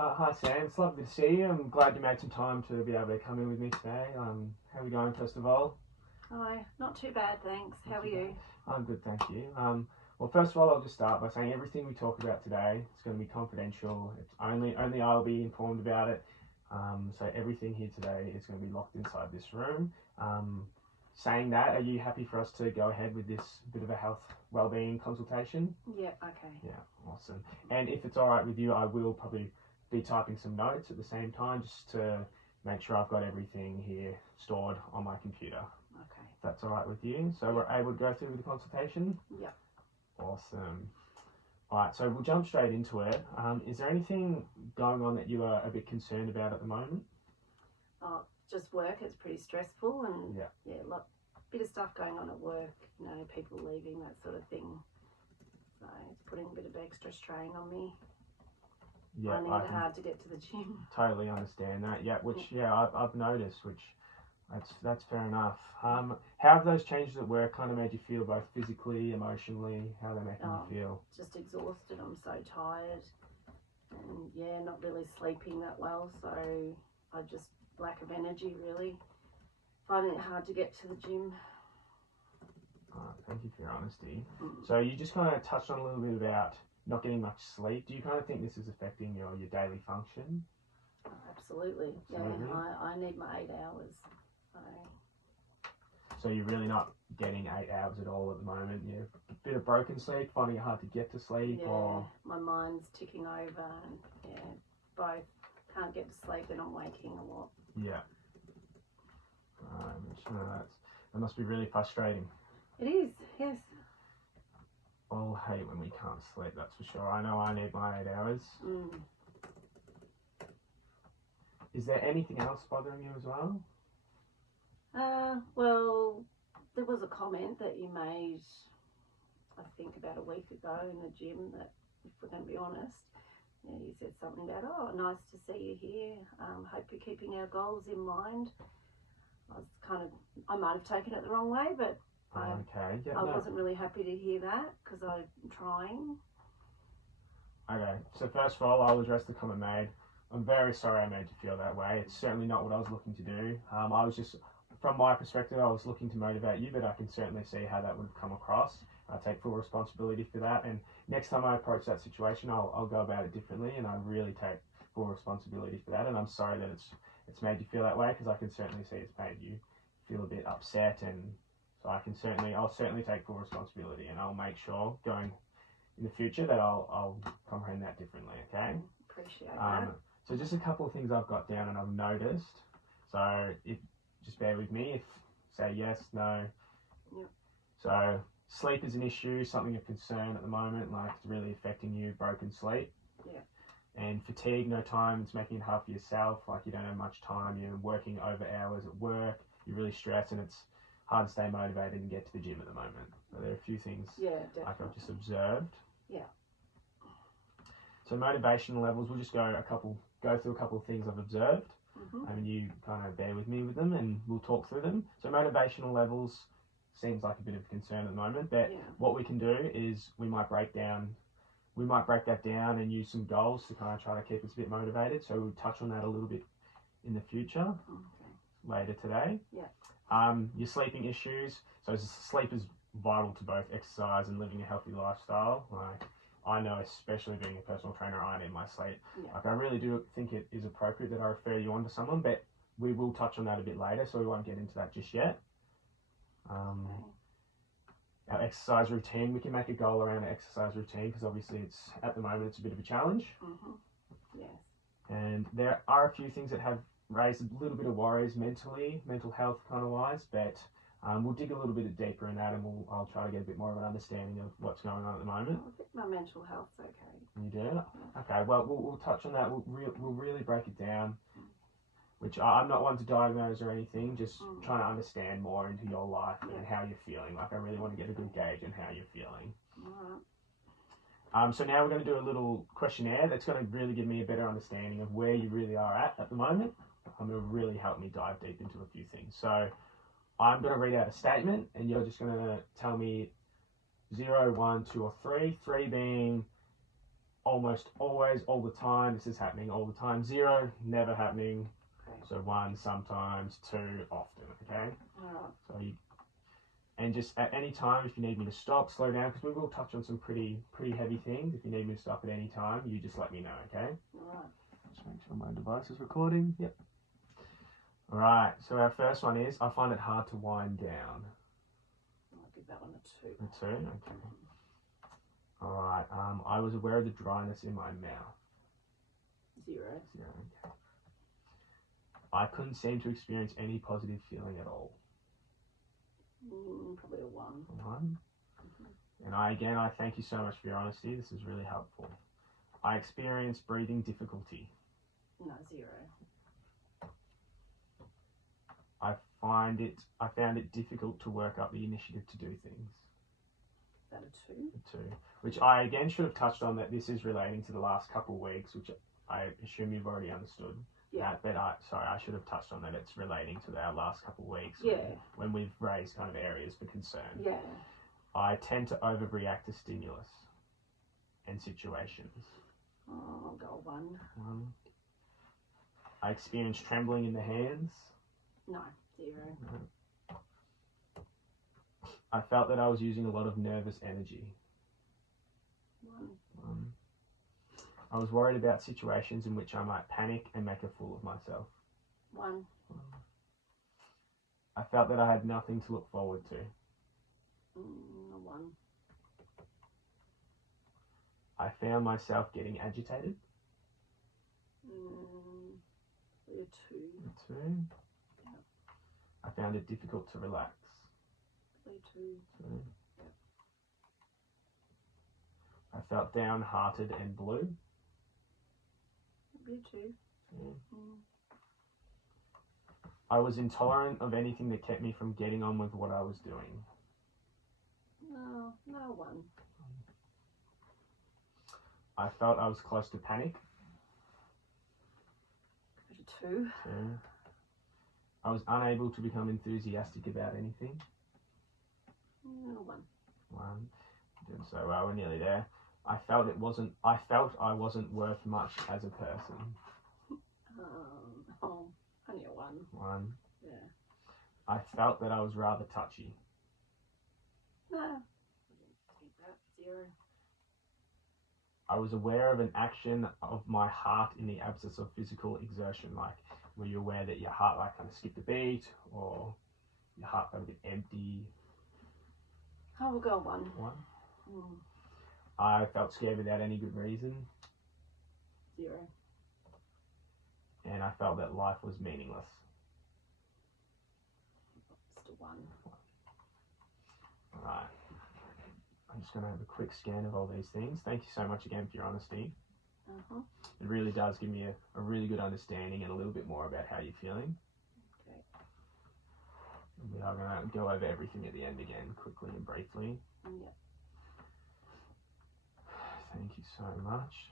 Hi Sam, it's lovely to see you. I'm glad you made some time to be able to come in with me today. How are we going first of all? Hi, not too bad, thanks. How are you? I'm good, thank you. Well, first of all, I'll just start by saying everything we talk about today is going to be confidential. It's only I'll be informed about it. So everything here today is going to be locked inside this room. Saying that, are you happy for us to go ahead with this bit of a health wellbeing consultation? Yeah, okay. Yeah, awesome. And if it's all right with you, I will probably be typing some notes at the same time just to make sure I've got everything here stored on my computer. Okay. If that's all right with you. So we're able to go through with the consultation? Yeah. Awesome. All right, so we'll jump straight into it. Is there anything going on that you are a bit concerned about at the moment? Just work. It's pretty stressful, and yeah, bit of stuff going on at work. You know, people leaving, that sort of thing. So it's putting a bit of extra strain on me. Yeah, finding it hard to get to the gym. Totally understand that. Yeah, I've noticed, which that's fair enough. How have those changes at work kind of made you feel, both physically, emotionally? How are they making you feel? Just exhausted. I'm so tired, and not really sleeping that well. So I just lack of energy, really. Finding it hard to get to the gym. Thank you for your honesty. So you just kind of touched on a little bit about not getting much sleep. Do you kind of think this is affecting your daily function? Absolutely. Yeah, I need my 8 hours. So you're really not getting 8 hours at all at the moment? You're a bit of broken sleep, finding it hard to get to sleep? Yeah, or my mind's ticking over, and both. Can't get to sleep and I'm waking a lot. Yeah. That must be really frustrating. It is, yes. I'll hate when we can't sleep, that's for sure. I know I need my 8 hours. Is there anything else bothering you as well? Well, there was a comment that you made, I think about a week ago in the gym, that, if we're going to be honest, you said something about, nice to see you here. Hope you're keeping our goals in mind. I might have taken it the wrong way, but I wasn't really happy to hear that, because I'm trying. Okay, so first of all, I'll address the comment made. I'm very sorry I made you feel that way. It's certainly not what I was looking to do. I was just, from my perspective, I was looking to motivate you, but I can certainly see how that would have come across. I take full responsibility for that, and next time I approach that situation, I'll go about it differently, and I really take full responsibility for that. And I'm sorry that it's made you feel that way, because I can certainly see it's made you feel a bit upset, and so I'll certainly take full responsibility, and I'll make sure going in the future that I'll comprehend that differently. Okay. Appreciate that. So just a couple of things I've got down and I've noticed. So just bear with me. If say yes, no. Yep. So sleep is an issue, something of concern at the moment, like it's really affecting you, broken sleep. Yeah. And fatigue, no time, it's making it hard for yourself, like you don't have much time, you're working over hours at work, you're really stressed, and it's hard to stay motivated and get to the gym at the moment. So there are a few things like I've just observed. Yeah. So motivational levels, we'll just go through a couple of things I've observed. And you kind of bear with me with them, and we'll talk through them. So motivational levels seems like a bit of a concern at the moment, but what we can do is we might break that down and use some goals to kind of try to keep us a bit motivated. So we'll touch on that a little bit in the future, later today. Yeah. Your sleeping issues. So sleep is vital to both exercise and living a healthy lifestyle. I know, especially being a personal trainer, I need my sleep. Yeah. Like I really do think it is appropriate that I refer you on to someone, but we will touch on that a bit later, so we won't get into that just yet. Our exercise routine, we can make a goal around our exercise routine, because obviously at the moment it's a bit of a challenge. Yes. And there are a few things that have raised a little bit of worries mental health kind of wise, but we'll dig a little bit deeper in that, and I'll try to get a bit more of an understanding of what's going on at the moment. I think my mental health's okay. You do? Okay, well, we'll touch on that. We'll really break it down, which I'm not one to diagnose or anything, just trying to understand more into your life and how you're feeling. Like I really want to get a good gauge on how you're feeling. So now we're going to do a little questionnaire that's going to really give me a better understanding of where you really are at the moment. It will really help me dive deep into a few things. So I'm going to read out a statement, and you're just going to tell me 0, 1, 2, or 3. 3 being almost always, all the time. This is happening all the time. 0, never happening. Okay. So 1, sometimes. 2, often. Okay. Alright. So you, and just at any time, if you need me to stop, slow down, because we will touch on some pretty heavy things. If you need me to stop at any time, you just let me know. Okay. Alright. Just make sure my device is recording. Yep. All right. So our first one is I find it hard to wind down. I'll give that one a 2. A 2. Okay. All right. I was aware of the dryness in my mouth. 0. 0. Okay. I couldn't seem to experience any positive feeling at all. Probably a 1. 1. And I thank you so much for your honesty. This is really helpful. I experienced breathing difficulty. No, 0. I found it difficult to work up the initiative to do things. Is that a 2? A 2. Which I again should have touched on, that this is relating to the last couple of weeks, which I assume you've already understood. Yeah. But I should have touched on that it's relating to our last couple of weeks. Yeah. When we've raised kind of areas for concern. Yeah. I tend to overreact to stimulus and situations. Oh, I'll go 1. 1. I experience trembling in the hands. No, 0. No. I felt that I was using a lot of nervous energy. 1. 1. I was worried about situations in which I might panic and make a fool of myself. 1. I felt that I had nothing to look forward to. 1. I found myself getting agitated. A 2. 2. I found it difficult to relax. A 2. 2. I felt downhearted and blue. Be a 2. I was intolerant of anything that kept me from getting on with what I was doing. No, 1. I felt I was close to panic. A 2. 2. I was unable to become enthusiastic about anything. 1. 1. Doing so well, we're nearly there. I felt I wasn't worth much as a person. Only a 1. 1. Yeah. I felt that I was rather touchy. No. I didn't think that. 0. I was aware of an action of my heart in the absence of physical exertion. Like, were you aware that your heart kind of skipped a beat, or your heart felt a bit empty? I will go 1. 1. I felt scared without any good reason. 0. And I felt that life was meaningless. Just a 1. Alright. I'm just going to have a quick scan of all these things. Thank you so much again for your honesty. It really does give me a really good understanding and a little bit more about how you're feeling. Okay. And we are going to go over everything at the end again, quickly and briefly. Yep. Thank you so much.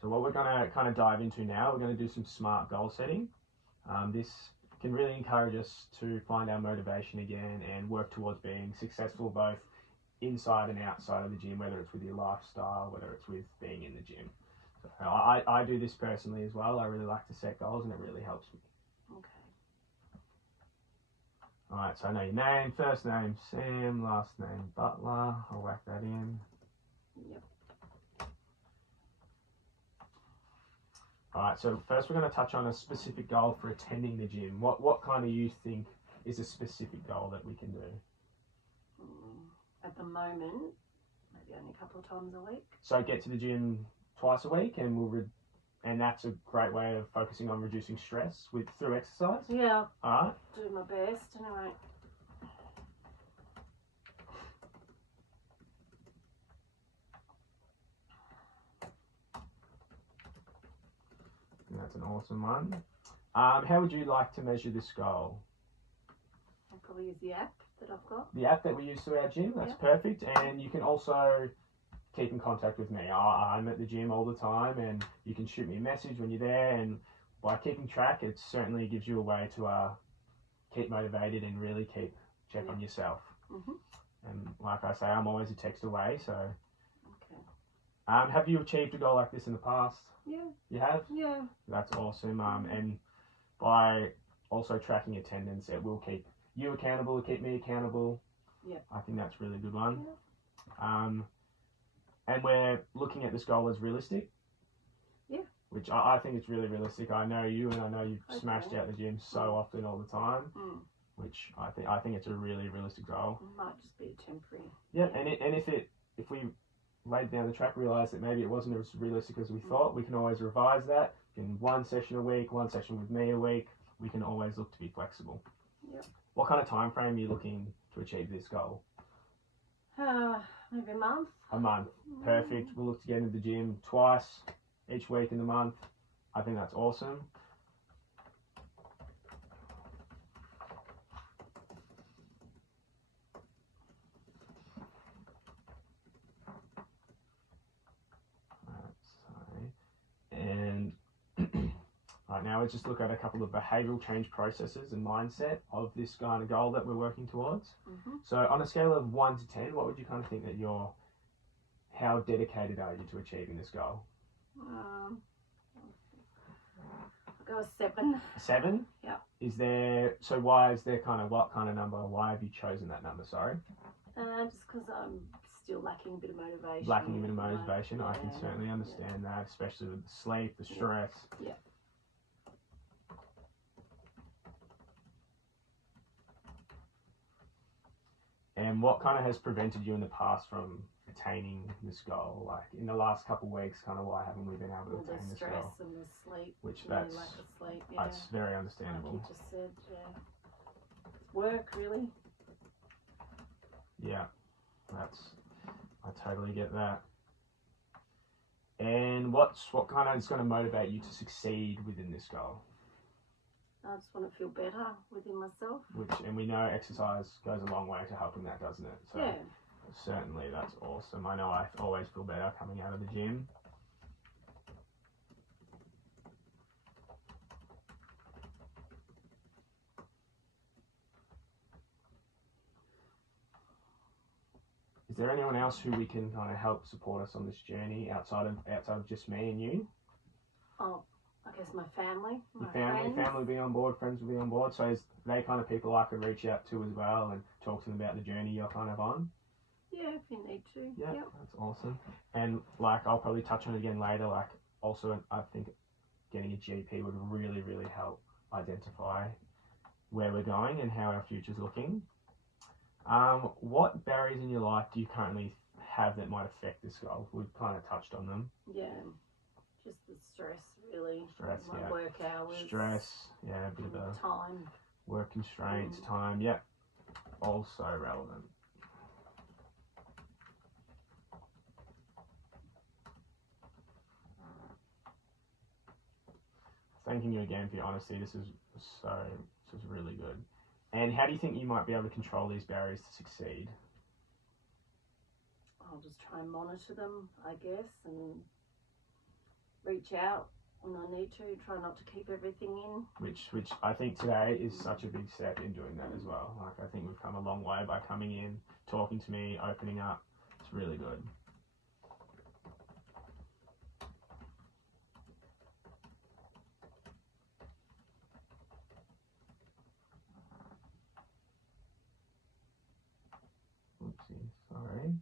So what we're going to kind of dive into now, we're going to do some SMART goal setting. This can really encourage us to find our motivation again and work towards being successful both inside and outside of the gym, whether it's with your lifestyle, whether it's with being in the gym. So I do this personally as well. I really like to set goals and it really helps me. Okay. Alright, so I know your name, first name Sam, last name Butler. I'll whack that in. Yep. Alright, so first we're going to touch on a specific goal for attending the gym. What kind of you think is a specific goal that we can do? At the moment, maybe only a couple of times a week. So get to the gym twice a week, and and that's a great way of focusing on reducing stress through exercise. Yeah. Alright. Do my best anyway. That's an awesome one. How would you like to measure this goal? I'll probably use the app that I've got. The app that we use through our gym, that's perfect. And you can also keep in contact with me. I'm at the gym all the time, and you can shoot me a message when you're there. And by keeping track, it certainly gives you a way to keep motivated and really check on yourself. And like I say, I'm always a text away, so Have you achieved a goal like this in the past? Yeah. You have? Yeah. That's awesome. And by also tracking attendance, it will keep you accountable, keep me accountable. Yeah. I think that's a really good one. Yeah. And we're looking at this goal as realistic. Yeah. Which I think it's really realistic. I know you, and I know you've smashed out the gym so often all the time. Which I think it's a really realistic goal. It might just be temporary. Yeah, and if we laid down the track, realised that maybe it wasn't as realistic as we thought, we can always revise that. In one session a week, one session with me a week, we can always look to be flexible. Yep. What kind of time frame are you looking to achieve this goal? Maybe a month. A month. Perfect. We'll look to get into the gym twice each week in the month. I think that's awesome. And right now, let's just look at a couple of behavioural change processes and mindset of this kind of goal that we're working towards. So on a scale of 1 to 10, what would you kind of think that how dedicated are you to achieving this goal? I'll go with 7. 7? Yeah. What kind of number? Why have you chosen that number? Sorry. Just because I'm still lacking a bit of motivation. Lacking a bit of motivation. I can certainly understand that, especially with the sleep, the stress. Yeah. And what kind of has prevented you in the past from attaining this goal? Like in the last couple of weeks, kind of why haven't we been able to attain this goal? The stress and the sleep. Lack of sleep. That's very understandable. Like you just said, it's work really. Yeah, I totally get that. And what kind of is going to motivate you to succeed within this goal? I just want to feel better within myself. And we know exercise goes a long way to helping that, doesn't it? So certainly that's awesome. I know I always feel better coming out of the gym. Is there anyone else who we can kind of help support us on this journey outside of just me and you? Oh, I guess my family. Family will be on board, friends will be on board. So is they kind of people I could reach out to as well and talk to them about the journey you're kind of on? Yeah, if you need to. Yeah, that's awesome. And I'll probably touch on it again later. Also, I think getting a GP would really, really help identify where we're going and how our future's looking. What barriers in your life do you currently have that might affect this goal? We've kind of touched on them. Yeah, just the stress, really. My work hours. Stress, a bit of a time. Work constraints, time, also relevant. Thanking you again for your honesty. This is really good. And how do you think you might be able to control these barriers to succeed? I'll just try and monitor them, I guess, and reach out when I need to. Try not to keep everything in. Which I think today is such a big step in doing that as well. I think we've come a long way by coming in, talking to me, opening up. It's really good. Sorry.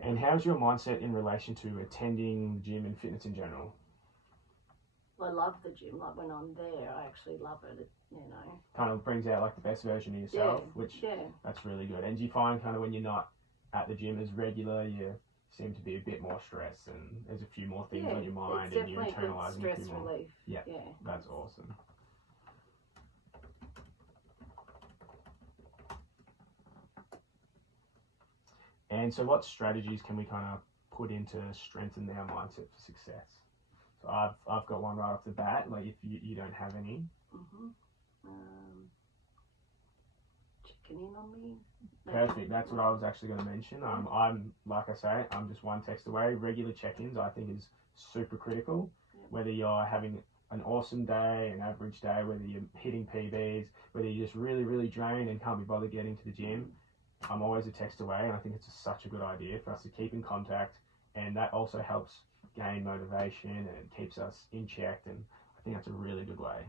And how's your mindset in relation to attending the gym and fitness in general? I love the gym. Like when I'm there, I actually love it. Kind of brings out the best version of yourself, that's really good. And do you find kind of when you're not at the gym as regular, you seem to be a bit more stressed and there's a few more things on your mind and you're internalizing stress a few more. relief. Yeah, that's awesome. And so what strategies can we kind of put in to strengthen our mindset for success? So I've got one right off the bat, if you don't have any. Checking in on me. Perfect, that's what I was actually going to mention. I'm, like I say, I'm just one text away. Regular check-ins I think is super critical. Whether you're having an awesome day, an average day, whether you're hitting PBs, whether you're just really, really drained and can't be bothered getting to the gym, I'm always a text away, and I think it's such a good idea for us to keep in contact, and that also helps gain motivation and it keeps us in check, and I think that's a really good way.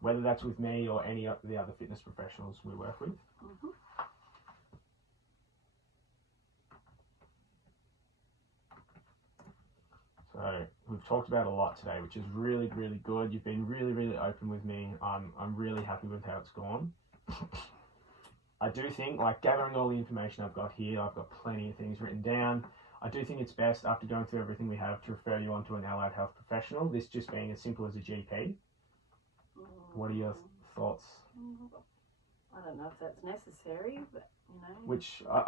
Whether that's with me or any of the other fitness professionals we work with. Mm-hmm. So we've talked about a lot today, which is really, really good. You've been really, really open with me. I'm really happy with how it's gone. I do think, like, gathering all the information I've got here, I've got plenty of things written down. I do think it's best, after going through everything we have, to refer you on to an allied health professional, this just being as simple as a GP. What are your thoughts? I don't know if that's necessary, but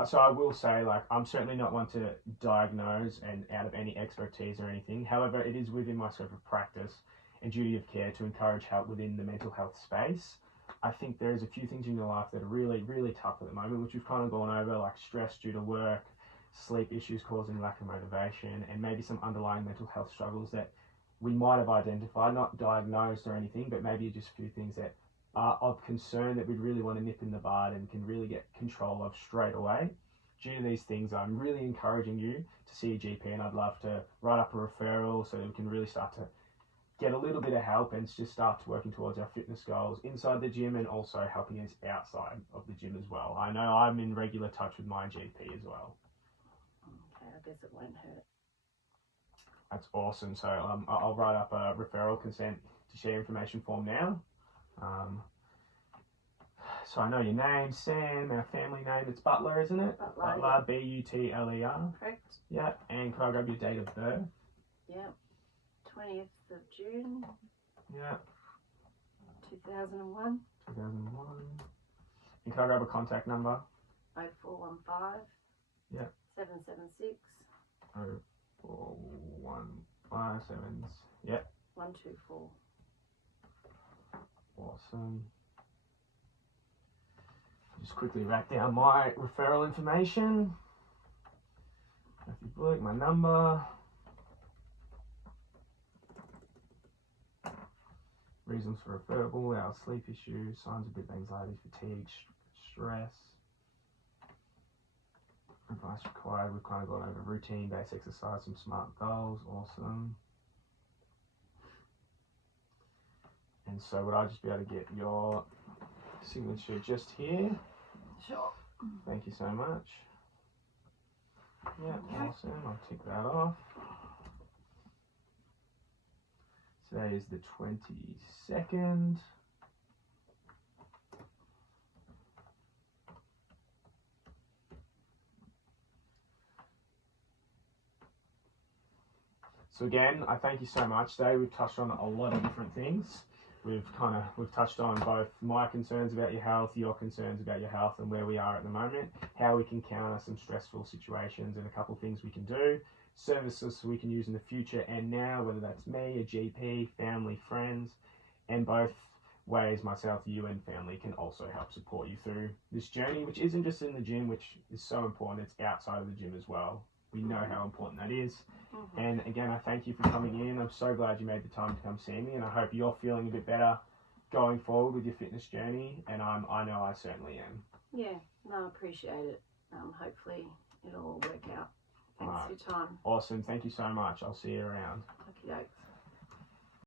So I will say, like, I'm certainly not one to diagnose and out of any expertise or anything. However, it is within my scope of practice and duty of care to encourage help within the mental health space. I think there's a few things in your life that are really, really tough at the moment, which we've kind of gone over, like stress due to work, sleep issues causing lack of motivation, and maybe some underlying mental health struggles that we might have identified, not diagnosed or anything, but maybe just a few things that are of concern that we'd really want to nip in the bud and can really get control of straight away. Due to these things, I'm really encouraging you to see a GP, and I'd love to write up a referral so that we can really start to get a little bit of help and just start working towards our fitness goals inside the gym and also helping us outside of the gym as well. I know I'm in regular touch with my GP as well. Okay, I guess it won't hurt. That's awesome. So I'll write up a referral consent to share information form now. So I know your name, Sam, our family name, it's Butler, isn't it? Butler, Butler, correct. Yeah, and could I grab your date of birth? Yeah, 20th of June. Yeah. 2001. 2001. And can I grab a contact number? 0415. Yeah. 776. 0415 yeah. 124. Awesome. Just quickly write down my referral information. Matthew Bullock, my number. Reasons for referral, our sleep issues, signs of bit of anxiety, fatigue, stress. Advice required, we've kind of gone over routine-based exercise, some SMART goals, awesome. And so would I just be able to get your signature just here? Sure. Thank you so much. Yeah, awesome, I'll tick that off. Today is the 22nd. So again, I thank you so much. Today we've touched on a lot of different things. We've touched on both my concerns about your health, your concerns about your health, and where we are at the moment, how we can counter some stressful situations, and a couple of things we can do, services we can use in the future and now, whether that's me, a GP, family, friends, and both ways myself, you, and family can also help support you through this journey, which isn't just in the gym, which is so important, it's outside of the gym as well. We know how important that is. Mm-hmm. And again, I thank you for coming in. I'm so glad you made the time to come see me, and I hope you're feeling a bit better going forward with your fitness journey, and I know I certainly am. Yeah, no, I appreciate it. Hopefully it'll all work out. Thanks for your time. Awesome. Thank you so much. I'll see you around. Okey-doke.